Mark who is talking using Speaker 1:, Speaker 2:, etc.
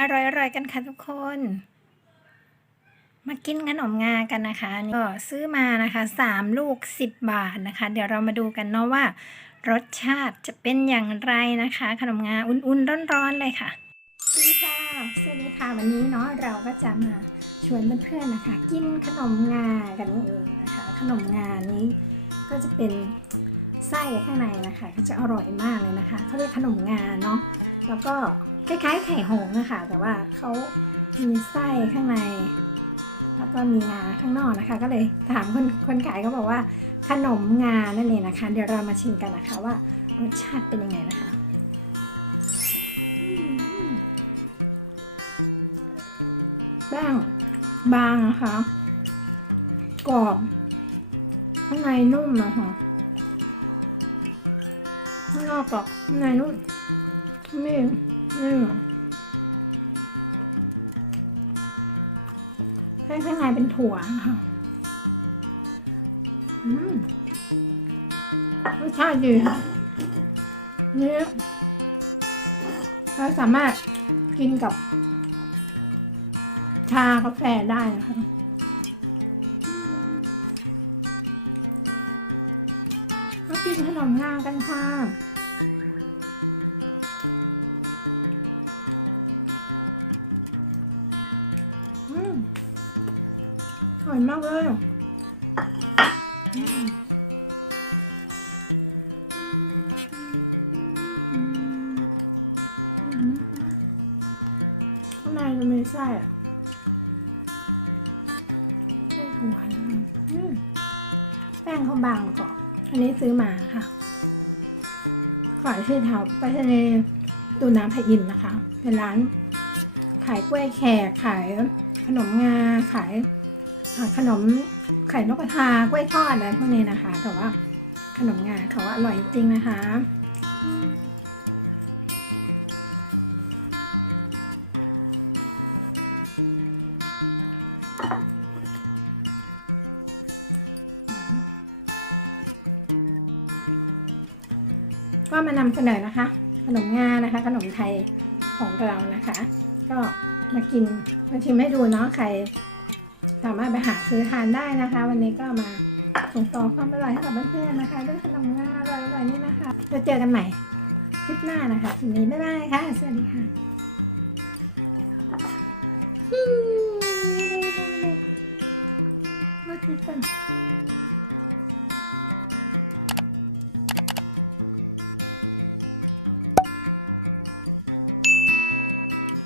Speaker 1: อร่อยๆกันค่ะทุกคน มากินขนมงากันนะคะก็ซื้อมานะคะสามลูกสิบบาทนะคะ เดี๋ยวเรามาดูกันเนาะว่า รสชาติจะเป็นอย่างไรนะคะ ขนมงาอุ่นๆร้อนๆเลยค่ะสวัสดีค่ะสวัสดีค่ะวันนี้เนาะเราก็จะมาชวนเพื่อนๆนะคะ กินขนมงากันนี่เองนะคะ ขนมงานี้ก็จะเป็นไส้ข้างในนะคะ ก็จะอร่อยมากเลยนะคะเขาเรียกขนมงาเนาะแล้วก็ คล้ายๆไข่หงส์นะคะแต่ว่าเขามีไส้ข้างใน แล้วก็มีงาข้างนอกนะคะ ก็เลยถามคนคนขายก็บอกว่า ขนมงานั่นเองนะคะ เดี๋ยวเรามาชิมกันนะคะว่ารสชาติเป็นยังไงนะคะแป้งบางนะคะ กรอบ ข้างในนุ่มนะคะข้างนอกกรอบข้างในนุ่มไม่ไม่หรอให้ข้างในเป็นถั่วนะคะอืมรสชาติดีค่ะนี่เราสามารถกินกับ ชากาแฟได้นะคะมากินขนมงากันค่ะ อืมอร่อยมากเลยอืมอืมอืมข้างในจะมีไส้อะไส้ถั่วนะคะอืมแป้งเขาบางกรอบอันนี้ซื้อมาค่ะขายที่แถวไปทะเลตูน้ำพะอินนะคะ เป็นร้านขายกล้วยแขกขาย ขนมงาขายขนมไข่นกกระทากล้วยทอดอะไรพวกนี้นะคะ แต่ว่าขนมงาเขาอร่อยจริงนะคะก็มานำเสนอนะคะ ขนมงานะคะ ขนมไทยของเรานะคะ ก็ มากินมาชิมให้ดูเนาะใคร สามารถไปหาซื้อทานได้นะคะ วันนี้ก็มาส่งต่อความอร่อยให้กับเพื่อนๆนะคะด้วยขนมงาอร่อยๆนี่นะคะจะเจอกันใหม่คลิปหน้านะคะทีนี้บ๊ายบายค่ะ สวัสดีค่ะมาคิดกัน